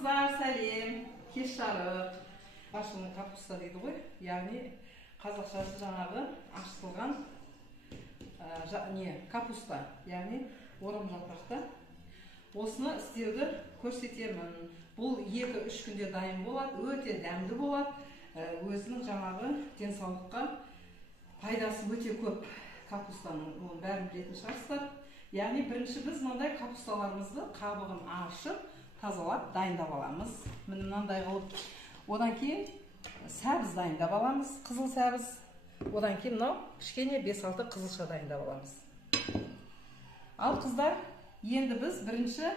қыздар, сәлем. Кеш жарық. Ашылған капуста дейді ғой. Яғни қазақшасы жаңағы ашылған капуста, яғни орам жапырақта. Осыны істеуді көрсетемін. Бұл 2-3 күнде дайын болады, өте дәмді болады. Өзінің жаңағы денсаулыққа пайдасы өте көп капустаның. Оны бәрін білетін шығарсыздар. Яғни бірінші біз мынандай капусталарымызды қабығын ашып, тазалап дайындап аламыз. Міне мынандай қылып. Одан кейін сәбіз дайындап аламыз, қызыл сәбіз. Одан кейін мынау кішкене 5-6 қызылша дайындап аламыз. Ал қыздар, енді біз бірінші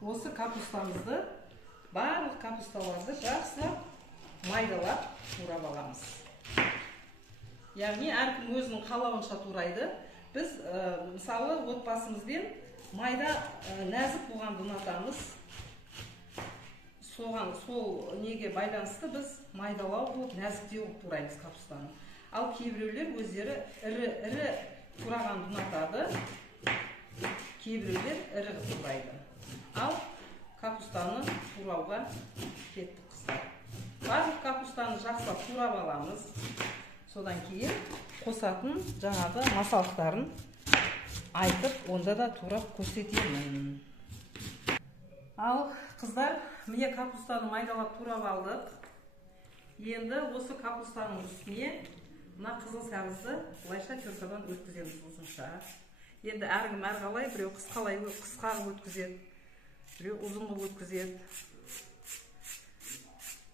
осы капустамызды, барлық капусталарды жақсылап майдалап турап аламыз. Яғни әркім өзінің қалауынша турайды. Біз мысалы отбасымызбен майда нәзік болғанды ұнатамыз. Сол неге байланысты біз майдалау болып, нәзіктеу тураймыз капустаны. Ал кейбіреулер өздері ірі турағанды ұнатады, кейбіреулер ірі турайды. Ал капустаны турауға кеттік қыздар. Барлық капустаны жақсылап турап аламыз. Содан кейін қосатын жаңағы масалықтарын айтып, онда да турап көрсетемін. Ал қыздар, міне капустаны майдалап турап алдық. Енді осы капустаның үстіне мына қызыл сәбізді былайша теркадан өткіземіз ұзынша. Енді әркім әрқалай, біреу қысқа қылып өткізеді, біреу ұзын қылып өткізеді.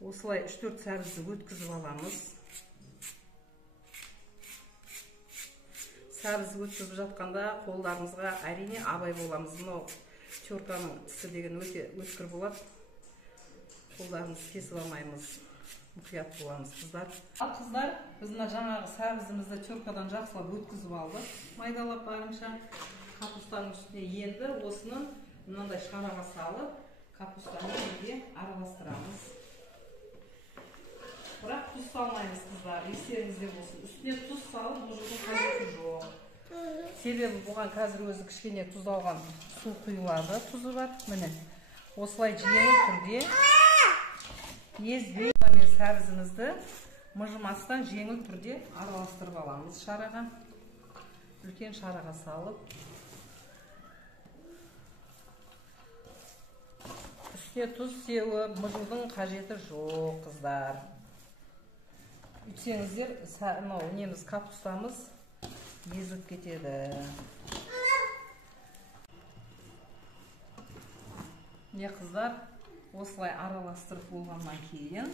Осылай 3-4 сәбізді өткізіп аламыз. Сәбіз өткізіп жатқанда қолдарымызға әрине абай боламыз. Мынау терканың тісі деген өте өткір болады. Қолдарымызды кесіп алмаймыз. Мұқият боламыз қыздар. Ал қыздар, біз жаңағы сәбізімізді теркадан жақсылап өткізіп алдық. Майдалап барынша капустаның үстіне енді осыны мынандай шараға салып, капустаны бірге араластырамыз. Бірақ тұз салмаймыз қыздар, естеріңізде болсын. Үстіне тұз салып, мұжудың қажеті жоқ. Себебі бұған қазір өзі кішкене тұздалған су құйылады, тұзы бар. Міне, осылай жеңіл түрде езбей сәбізімізді мыжымастан жеңіл түрде араластырып аламыз шараға. Үлкен шараға салып. Үстіне тұз сеуіп, мұжудың қажеті жоқ қыздар. Үйтсеңіздер, неміз капустамыз езіліп кетеді. Не қыздар, осылай араластырып болғаннан кейін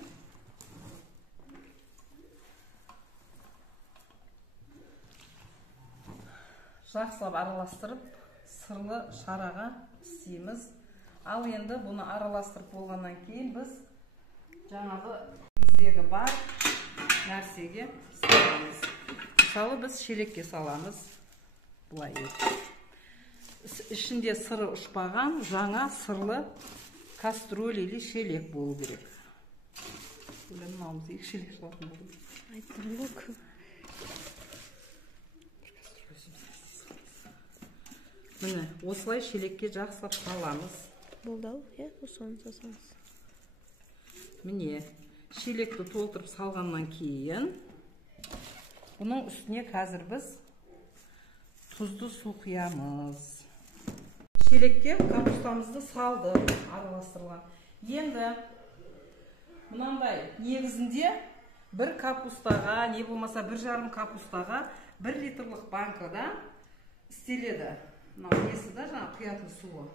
жақсылап араластырып сырлы шараға істейміз. Ал енді бұны араластырып болғаннан кейін біз жаңағы біздегі бар нәрсеге саламыз. Мысалы біз шелекке саламыз. Бұлай ет. Ішінде сыры ұшпаған жаңа сырлы кастроль или шелек болу керек. Мынауымыз 2 шелек шығатын болу керек. Міне, осылай шелекке жақсылап саламыз. Болды ау, соны сасаңыз. Міне, шелекті толтырып салғаннан кейін бұның үстіне қазір біз тұзды су құямыз. Шелекке капустамызды салды, араластырылған. Енді мынандай негізінде бір капустаға, не болмаса 1,5 капустаға 1 литрлық банкада істеледі. Мынау несі да жаңа құятын суы.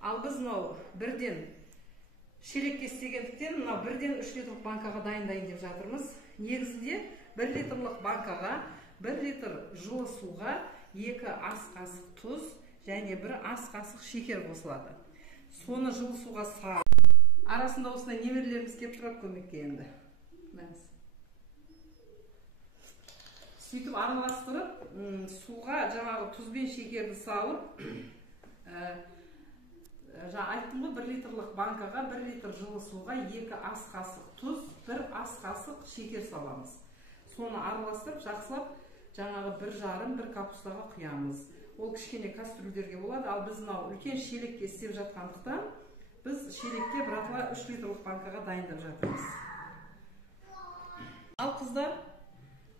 Ал біз мынау бірден шелекке істегендіктен мынау 1-ден 3 литрлық банкаға дайындайын деп жатырмыз. Негізінде 1 литрлық банкаға 1 литр жылы суға 2 ас қасық тұз және 1 ас қасық шекер қосылады. Соны жылы суға салып, арасында осындай немерелеріміз келіп тұрады көмекке енді. Сөйтіп араластырып, суға жаңағы тұз бен шекерді салып, айттым ғой, 1 литрлық банкаға 1 литр жылы суға 2 ас қасық тұз, 1 ас қасық шекер саламыз. Соны араластырып, жақсылап, жаңағы 1,5 капустаға құямыз. Ол кішкене кастрюльдерге болады, ал біз үлкен шелекке істеп жатқандықтан Біз шелекке братва 3 литрлік банкаға дайындап жатырмыз. Ал қыздар,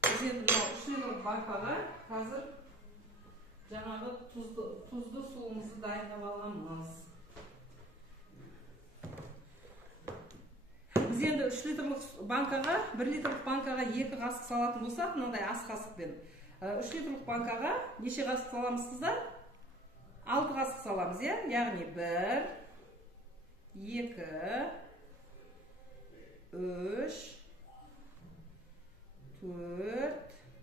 біз енді 3 литрлік банкаға қазір жаңағы тұзды суымызды дайындап алғанбыз. Біз енді 3 литрлік банкаға, 1 литрлік банкаға 2 қасық салатын болсақ, мынандай ас қасықпен. 3 литрлік банкаға неше қасық саламыз қыздар? 6 қасық саламыз, яғни 1, 2, 3, 4,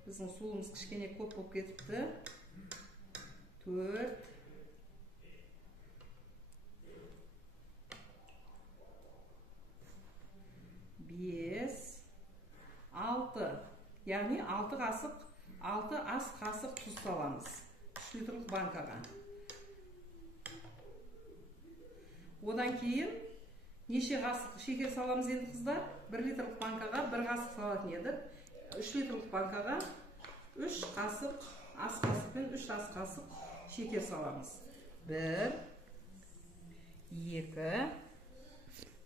біздің суымыз кішкене көп болып кетіпті. 4, 5, 6, яғни 6 қасық, 6 ас қасық тұз саламыз 3 литрлік банкаға. Одан кейін неше қасық шекер саламыз енді қыздар? 1 литрлік банкаға 1 қасық салатын едік. 3 литрлік банкаға 3 қасық ас қасықпен 3 ас қасық шекер саламыз. 1, 2,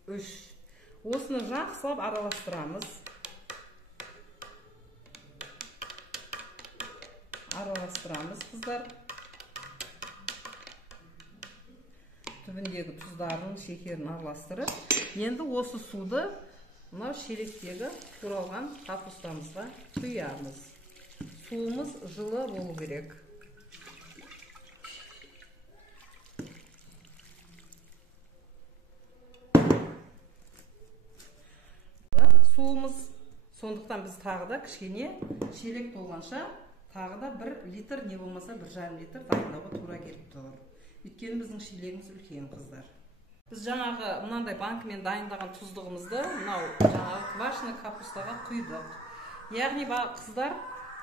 3. Осыны жақсылап араластырамыз. Араластырамыз қыздар. Түбіндегі тұздарын, шекерін араластырып, енді осы суды мынау шелектегі туралған капустамызға құямыз. Суымыз жылы болу керек. Суымыз, сондықтан біз тағы да кішкене шелек толғанша тағы да 1 литр, не болмаса 1,5 литр дайындауға тура келіп тұр. Өйткені біздің шелегіміз үлкен қыздар. Біз жаңағы мынандай банкамен дайындаған тұздығымызды мынау жаңағы квашеный капустаға құйдық. Яғни қыздар,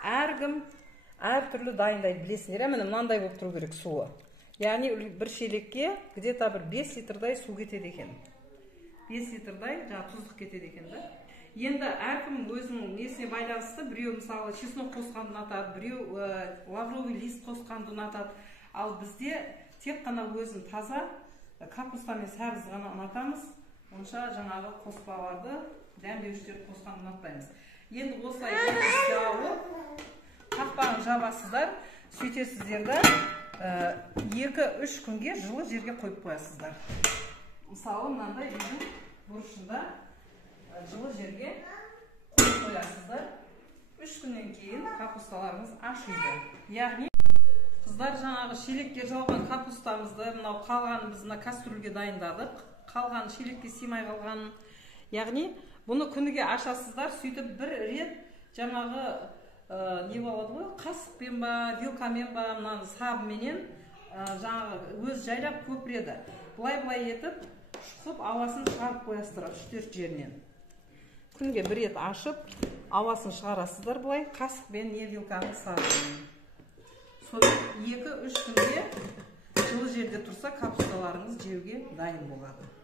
әркім әртүрлі дайындай білесіңдер. Міне мынандай болып тұру керек суы. Яғни бір шелекке где-то бір 5 литрдай су кетеді екен. 5 литрдай жаңа тұздық кетеді екен да. Енді әркім өзінің несіне байланысты, біреу мысалы чеснок қосқанды ұнатады, біреу лавровый лист қосқанды ұнатады. Ал бізде тек қана өзін таза капустамен сәбіз ғана ұнатамыз. Онша жаңағы қоспаларды, дәмдеуіштерді қосқанды ұнатпаймыз. Енді осылай жауып, қақпағын жабасыздар, сөйтесіздерді 2-3 күнге жылы жерге қойып қоясыздар. Мысалы, мынандай үйдің бұрышында жылы жерге қойып қоясыздар. 3 күннен кейін капусталарыңыз ашиды. Яғни қыздар жаңағы шелекке жалған капустамызды мынау қалғанын біз мына кастрюльге дайындадық. Қалған шелекке сыймай қалғанын. Яғни бұны күніге ашасыздар, сөйтіп бір рет жаңағы не болады ғой, қасықпен ба, вилкамен ба, мынаны сабыменен жаңағы өз жайлап көпіреді. Бұлай етіп шұқып ауасын шығарып қоясыздар 3-4 жерінен. Күнге бір рет ашып, ауасын шығарасыздар бұлай, қасықпен не вилкамен сабымен. Содан 2-3 күнде жылы жерде тұрса капусталарыңыз жеуге дайын болады.